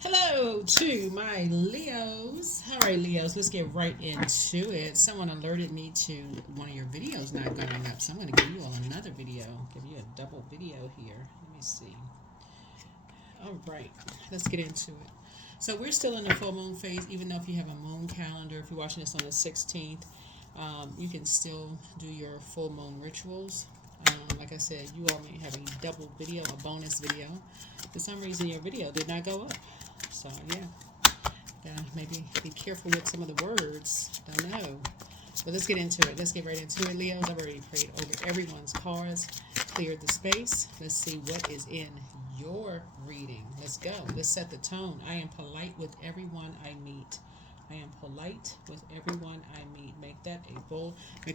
Hello to my Leos. All right, Leos, let's get right into it. Someone alerted me to one of your videos not going up, so I'm going to give you all another video. Give you a double video here. Let me see. All right, let's get into it. So we're still in the full moon phase, even though if you have a moon calendar, if you're watching this on the 16th, you can still do your full moon rituals. Like I said, you all may have a double video, a bonus video. For some reason, your video did not go up. So, yeah, maybe be careful with some of the words. Don't know. But let's get into it. Let's get right into it, Leos. I've already prayed over everyone's cards, cleared the space. Let's see what is in your reading. Let's go. Let's set the tone. I am polite with everyone I meet. I am polite with everyone I meet. Make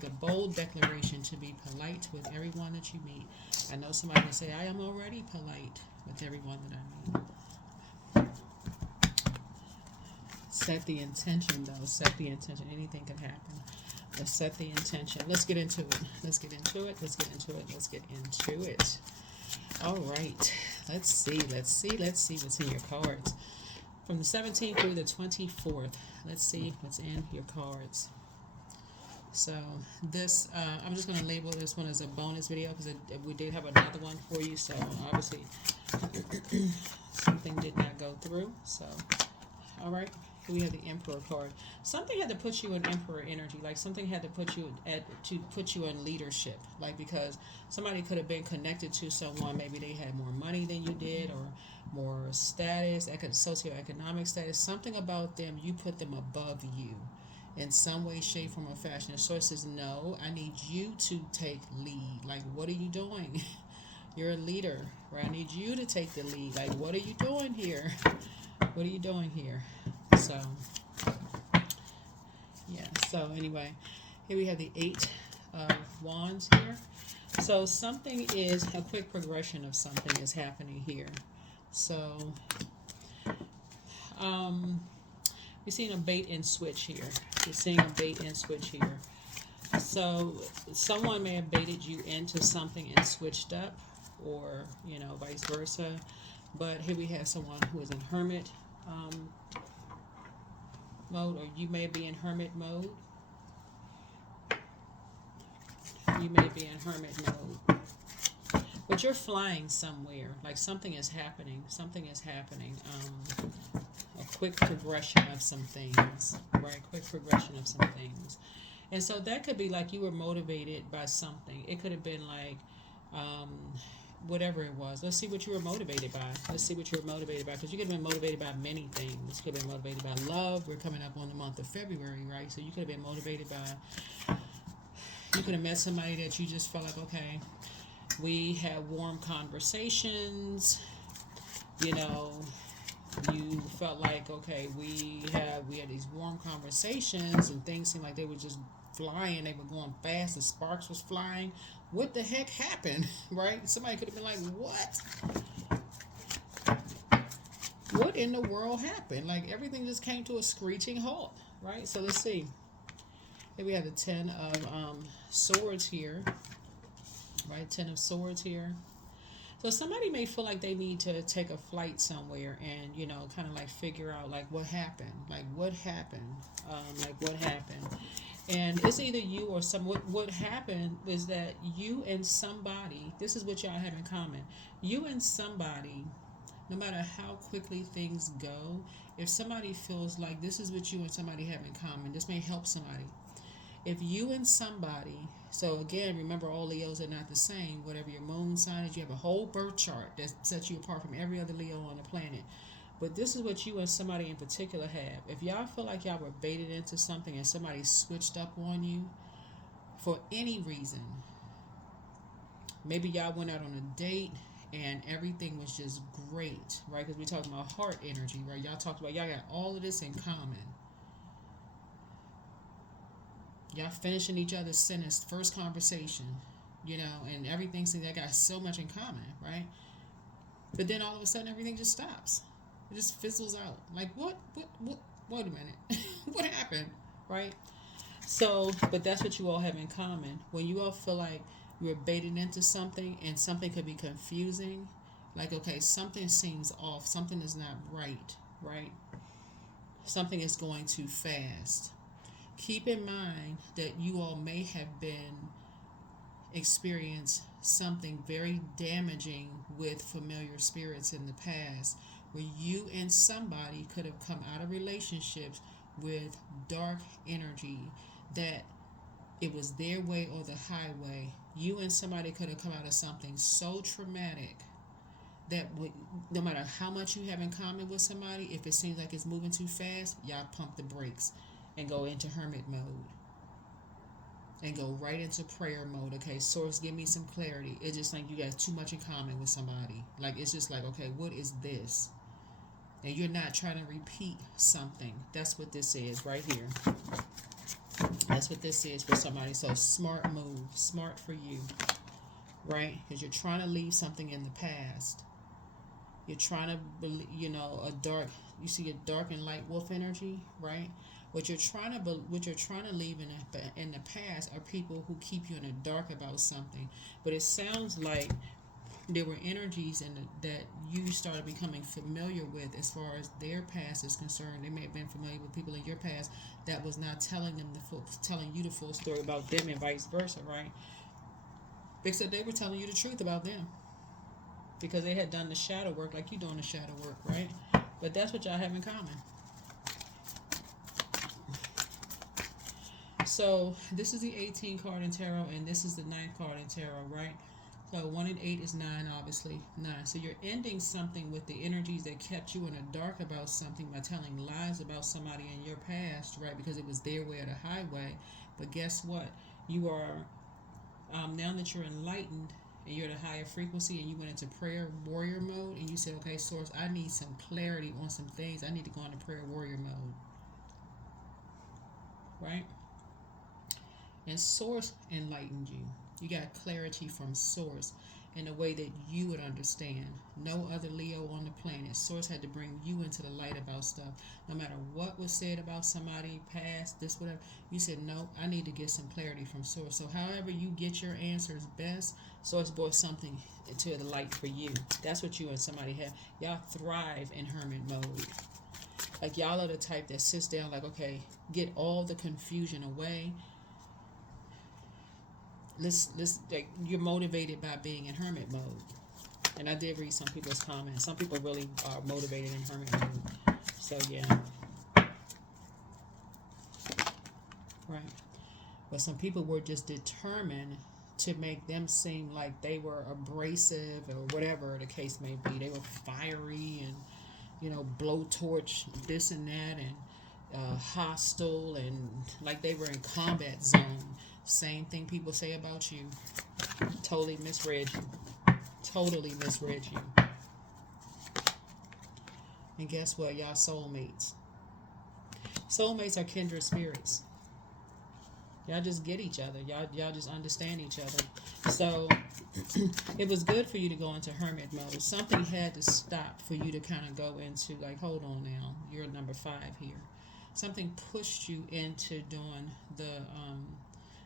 a bold declaration to be polite with everyone that you meet. I know somebody will say, I am already polite with everyone that I meet. Set the intention, though. Set the intention. Anything can happen. Let's set the intention. Let's get into it. Let's get into it. Let's get into it. Let's get into it. All right. Let's see. Let's see what's in your cards. From the 17th through the 24th. Let's see what's in your cards. So this, I'm just going to label this one as a bonus video because we did have another one for you. So obviously something did not go through. So, all right. Here we have the Emperor card. Something had to put you in Emperor energy. Like something had to put you in leadership. Like because somebody could have been connected to someone. Maybe they had more money than you did, or more status, socioeconomic status. Something about them, you put them above you in some way, shape, form, or fashion. The source says, no, I need you to take lead. Like, what are you doing? You're a leader, right? I need you to take the lead. Like, what are you doing here? What are you doing here? So, yeah. So, anyway, here we have the Eight of Wands here. So, something is, a quick progression of something is happening here. So, you're seeing a bait and switch here. You're seeing a bait and switch here. So, someone may have baited you into something and switched up, or, vice versa. But here we have someone who is in Hermit mode, or you may be in Hermit mode. You may be in Hermit mode. But you're flying somewhere. Like something is happening. Something is happening. A quick progression of some things. Right? Quick progression of some things. And so that could be like you were motivated by something. It could have been like whatever it was. Let's see what you were motivated by. Let's see what you were motivated by. Because you could have been motivated by many things. You could have been motivated by love. We're coming up on the month of February, right? So you could have been motivated by, you could have met somebody that you just felt like, okay, we had warm conversations. You felt like, okay, we had these warm conversations, and things seemed like they were just flying. They were going fast. The sparks was flying. What the heck happened? Right? Somebody could have been like, what in the world happened? Like everything just came to a screeching halt, right? So let's see. Here we have the Ten of Swords here, right? Ten of Swords here. So somebody may feel like they need to take a flight somewhere and, kind of like figure out like what happened. Like what happened? And it's either you or what happened is that you and somebody, this is what y'all have in common. You and somebody, no matter how quickly things go, if somebody feels like this is what you and somebody have in common, this may help somebody. If you and somebody, so again, remember all Leos are not the same. Whatever your moon sign is, you have a whole birth chart that sets you apart from every other Leo on the planet. But this is what you and somebody in particular have. If y'all feel like y'all were baited into something and somebody switched up on you for any reason, maybe y'all went out on a date and everything was just great, right? Because we're talking about heart energy, right? Y'all talked about y'all got all of this in common. Y'all finishing each other's sentence, first conversation, and everything seems like got so much in common, right? But then all of a sudden everything just stops. It just fizzles out. Like what wait a minute. What happened? Right? So, but that's what you all have in common. When you all feel like you're baited into something and something could be confusing, like okay, something seems off, something is not right. right? Something is going too fast. Keep in mind that you all may have been experienced something very damaging with familiar spirits in the past, where you and somebody could have come out of relationships with dark energy, that it was their way or the highway. You and somebody could have come out of something so traumatic that no matter how much you have in common with somebody, if it seems like it's moving too fast, y'all pump the brakes and go into hermit mode and go right into prayer mode. Okay, source, give me some clarity. It's just like you got too much in common with somebody. Like, it's just like, okay, what is this? And you're not trying to repeat something. That's what this is right here. That's what this is for somebody. So smart move, smart for you, right? Because you're trying to leave something in the past. You're trying to, you see a dark and light wolf energy, right? What you're trying to leave in the past are people who keep you in the dark about something. But it sounds like there were energies that you started becoming familiar with as far as their past is concerned. They may have been familiar with people in your past that was not telling you the full story about them, and vice versa, right? Except they were telling you the truth about them, because they had done the shadow work like you doing the shadow work, right? But that's what y'all have in common. So this is the 18 card in tarot, and this is the 9th card in tarot, right? So 1 and 8 is 9, obviously. 9. So you're ending something with the energies that kept you in the dark about something by telling lies about somebody in your past, right? Because it was their way or the highway. But guess what? You are, now that you're enlightened and you're at a higher frequency and you went into prayer warrior mode, and you said, okay, source, I need some clarity on some things. I need to go into prayer warrior mode, right? And source enlightened you. You got clarity from source in a way that you would understand. No other Leo on the planet. Source had to bring you into the light about stuff. No matter what was said about somebody past, this, whatever, you said, no, I need to get some clarity from source. So however you get your answers best, source brought something to the light for you. That's what you and somebody have. Y'all thrive in hermit mode. Like, y'all are the type that sits down like, okay, get all the confusion away. Like, you're motivated by being in hermit mode. And I did read some people's comments. Some people really are motivated in hermit mode. So yeah, right. But some people were just determined to make them seem like they were abrasive or whatever the case may be. They were fiery and blowtorch this and that, and hostile, and like they were in combat zone. Same thing people say about you. Totally misread you. Totally misread you. And guess what? Y'all soulmates. Soulmates are kindred spirits. Y'all just get each other. Y'all just understand each other. So it was good for you to go into hermit mode. Something had to stop for you to kind of go into, like, hold on now. You're number 5 here. Something pushed you into doing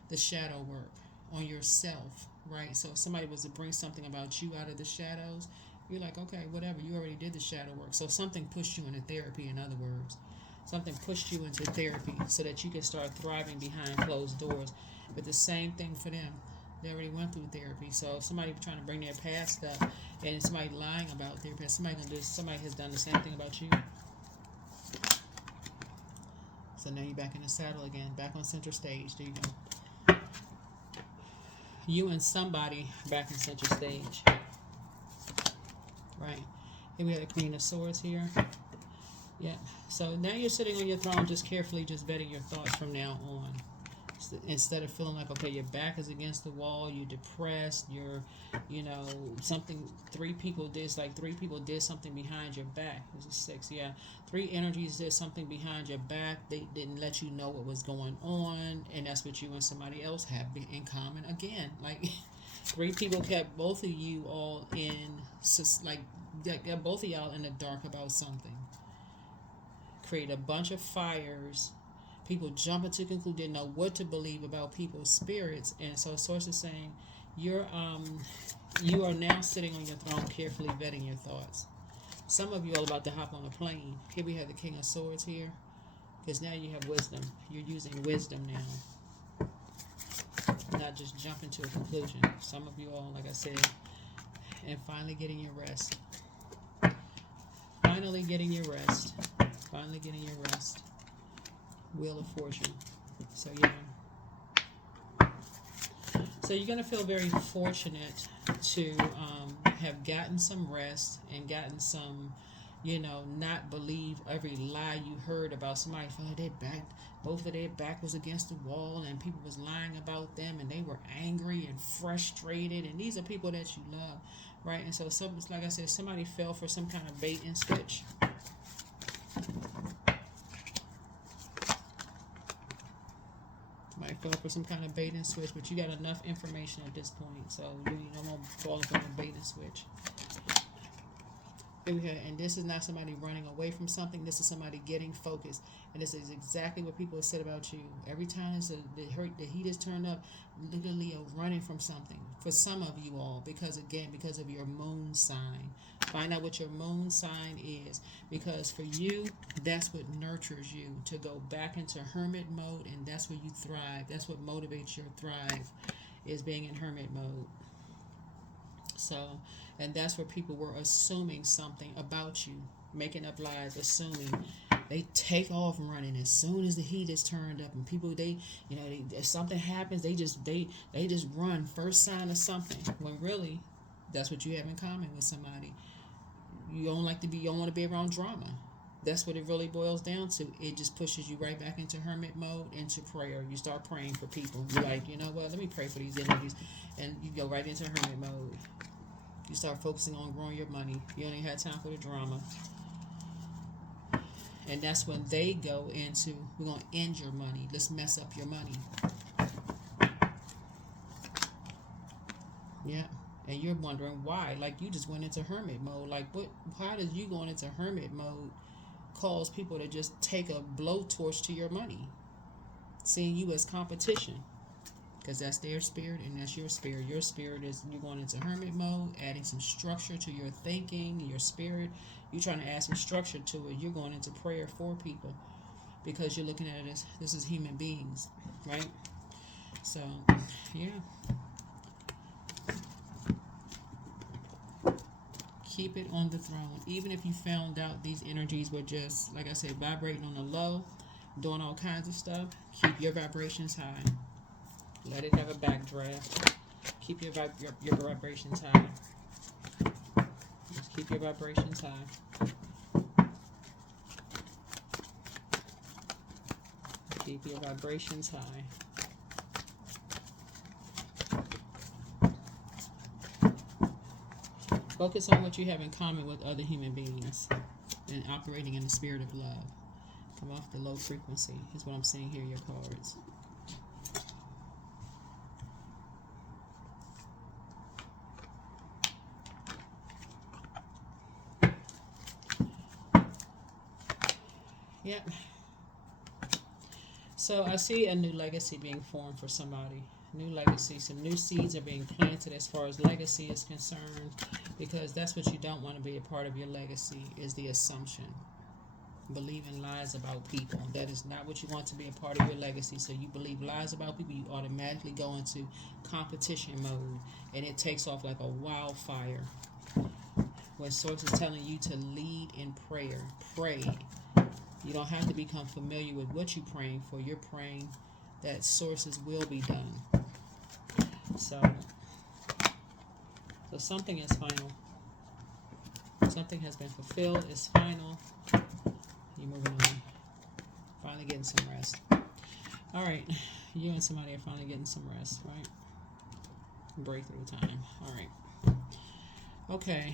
the shadow work on yourself, right? So if somebody was to bring something about you out of the shadows, you're like, okay, whatever. You already did the shadow work. So something pushed you into therapy, in other words. Something pushed you into therapy so that you can start thriving behind closed doors. But the same thing for them. They already went through therapy. So if somebody trying to bring their past up, and somebody lying about their past, somebody has done the same thing about you. So now you're back in the saddle again, back on center stage. There you go. You and somebody back in center stage. Right. Here we have the Queen of Swords here. Yeah. So now you're sitting on your throne, just carefully just vetting your thoughts from now on. Instead of feeling like, okay, your back is against the wall, you're depressed, you're, something, 3 people did something behind your back. This is 6, yeah. 3 energies did something behind your back. They didn't let you know what was going on, and that's what you and somebody else have in common. Again, like, 3 people kept both of you all in, like, both of y'all in the dark about something. Create a bunch of fires. People jumping to conclusion, didn't know what to believe about people's spirits. And so source is saying, you are now sitting on your throne, carefully vetting your thoughts. Some of you all about to hop on a plane. Here we have the King of Swords here. Because now you have wisdom. You're using wisdom now. Not just jumping to a conclusion. Some of you all, like I said, and finally getting your rest. Finally getting your rest. Finally getting your rest. Wheel of Fortune. So yeah. So you're going to feel very fortunate to have gotten some rest and gotten some, you know, not believe every lie you heard about somebody. Both of their back was against the wall and people was lying about them and they were angry and frustrated. And these are people that you love, right? And so, like I said, somebody fell for some kind of bait and switch. Somebody fell for some kind of bait and switch, but you got enough information at this point, so you don't want to fall for a bait and switch. And this is not somebody running away from something. This is somebody getting focused. And this is exactly what people have said about you. Every time the heat is turned up, literally running from something. For some of you all, because of your moon sign. Find out what your moon sign is. Because for you, that's what nurtures you to go back into hermit mode. And that's where you thrive. That's what motivates your thrive, is being in hermit mode. So, and that's where people were assuming something about you, making up lies, assuming. They take off running as soon as the heat is turned up, and people if something happens, they just run first sign of something. When really, that's what you have in common with somebody. You don't want to be around drama. That's what it really boils down to. It just pushes you right back into hermit mode, into prayer. You start praying for people. You're like, you know what? Let me pray for these energies, and you go right into hermit mode. You start focusing on growing your money. You don't even have time for the drama. And that's when they go into, we're going to end your money. Let's mess up your money. Yeah. And you're wondering why. Like, you just went into hermit mode. Like, how does you going into hermit mode cause people to just take a blowtorch to your money? Seeing you as competition. Because that's their spirit and that's your spirit. Your spirit is you're going into hermit mode, adding some structure to your thinking, your spirit. You're trying to add some structure to it. You're going into prayer for people because you're looking at it as this is human beings, right? So, yeah. Keep it on the throne. Even if you found out these energies were just, like I said, vibrating on the low, doing all kinds of stuff, keep your vibrations high. Let it have a backdraft. Keep your vibrations high. Just keep your vibrations high. Keep your vibrations high. Focus on what you have in common with other human beings and operating in the spirit of love. Come off the low frequency is what I'm seeing here, your cards. Yep. So I see a new legacy being formed for somebody. New legacy. Some new seeds are being planted as far as legacy is concerned, because that's what you don't want to be a part of your legacy, is the assumption. Believing lies about people. That is not what you want to be a part of your legacy. So you believe lies about people, you automatically go into competition mode, and it takes off like a wildfire. When Source is telling you to lead in prayer, pray. You don't have to become familiar with what you're praying for. You're praying that Source's will be done. So something is final. Something has been fulfilled. It's final. You're moving on. Finally getting some rest. All right. You and somebody are finally getting some rest, right? Breakthrough time. All right. Okay.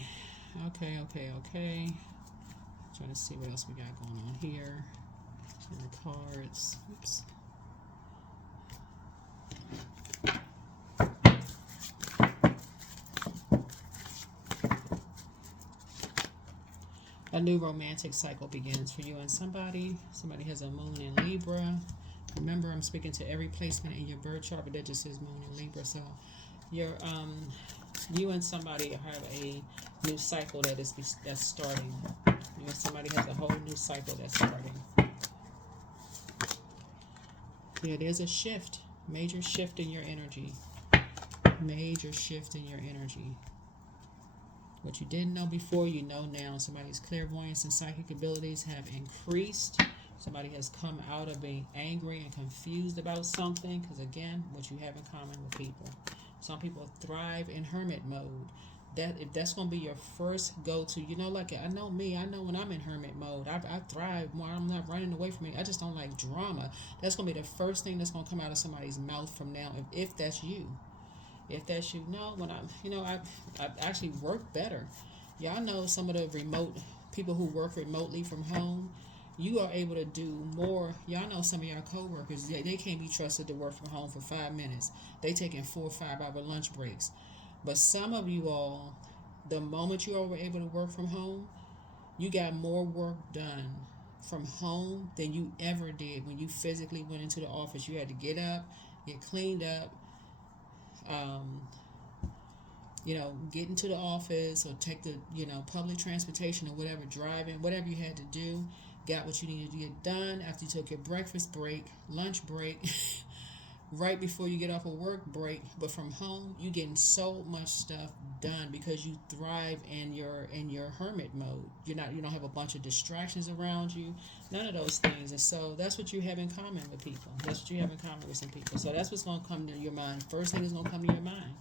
Trying to see what else we got going on here. In the cards. Oops. A new romantic cycle begins for you and somebody. Somebody has a moon in Libra. Remember, I'm speaking to every placement in your birth chart, but that just says moon in Libra. So your You and somebody have a new cycle that's starting. You and somebody has a whole new cycle that's starting. Yeah, there's a shift. Major shift in your energy. Major shift in your energy. What you didn't know before, you know now. Somebody's clairvoyance and psychic abilities have increased. Somebody has come out of being angry and confused about something. Because again, what you have in common with people. Some people thrive in hermit mode. If that's going to be your first go-to, you know, like I know me, I know when I'm in hermit mode, I thrive more. I'm not running away from it. I just don't like drama. That's going to be the first thing that's going to come out of somebody's mouth from now, if that's you. If that's you, no, when I actually work better. Y'all know some of the remote people who work remotely from home, you are able to do more. Y'all know some of your coworkers, they can't be trusted to work from home for 5 minutes. They taking 4 or 5 hour lunch breaks. But some of you all, the moment you are able to work from home, you got more work done from home than you ever did when you physically went into the office. You had to get up, get cleaned up, get into the office or take the, public transportation or whatever, driving, whatever you had to do, got what you needed to get done after you took your breakfast break, lunch break, right before you get off a work break. But from home, you getting so much stuff done because you thrive in your hermit mode. You don't have a bunch of distractions around you, none of those things. And so that's what you have in common with people. That's what you have in common with some people. So that's what's going to come to your mind. First thing is going to come to your mind.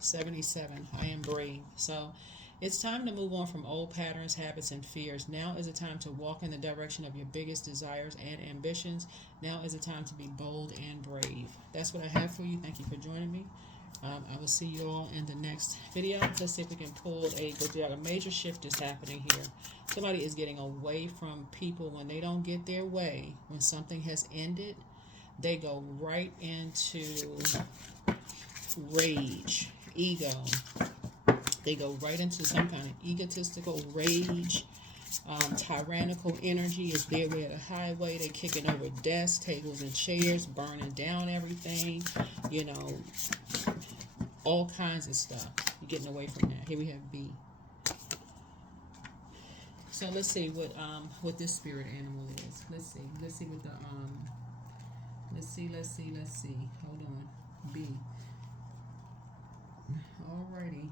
77. I am brave. So it's time to move on from old patterns, habits, and fears. Now is the time to walk in the direction of your biggest desires and ambitions. Now is the time to be bold and brave. That's what I have for you. Thank you for joining me. I will see you all in the next video. Let's see if we can pull a major shift is happening here. Somebody is getting away from people when they don't get their way. When something has ended, they go right into rage, ego. They go right into some kind of egotistical rage. Tyrannical energy is their way of the highway. They're kicking over desks, tables, and chairs, burning down everything, all kinds of stuff. You're getting away from that. Here we have B. So let's see what this spirit animal is. Let's see what the let's see. Hold on. B. Alrighty.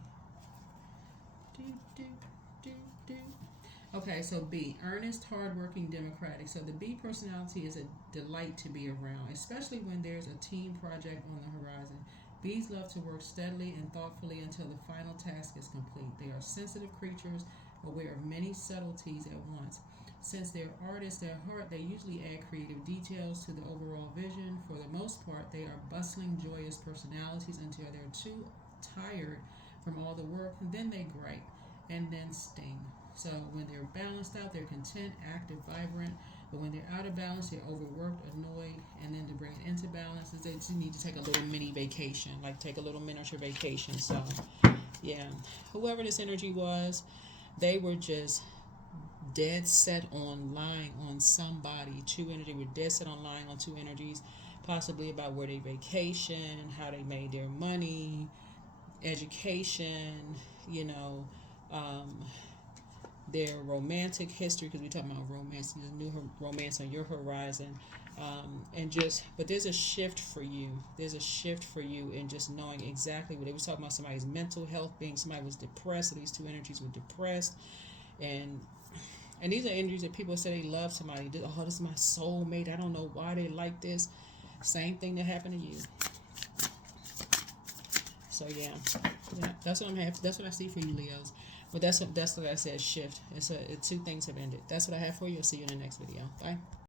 Okay, so B, earnest, hardworking, democratic. So the B personality is a delight to be around, especially when there's a team project on the horizon. Bees love to work steadily and thoughtfully until the final task is complete. They are sensitive creatures, aware of many subtleties at once. Since they're artists at heart, they usually add creative details to the overall vision. For the most part, they are bustling, joyous personalities until they're too tired from all the work, and then they gripe and then sting. So when they're balanced out, they're content, active, vibrant. But when they're out of balance, they're overworked, annoyed, and then to bring it into balance, they just need to take a little mini vacation, like take a little miniature vacation. So, yeah, whoever this energy was, they were just dead set on lying on somebody. Two energy were dead set on lying on two energies, possibly about where they vacation, how they made their money, education, their romantic history, because we're talking about romance, there's new romance on your horizon, but there's a shift for you. There's a shift for you in just knowing exactly what they were talking about. Somebody's mental health being, somebody was depressed, so these two energies were depressed, and these are energies that people say they love somebody. Oh, this is my soulmate. I don't know why they like this. Same thing that happened to you. So yeah, that's what I'm having. That's what I see for you, Leos. But that's what I said. Shift. It's two things have ended. That's what I have for you. I'll see you in the next video. Bye.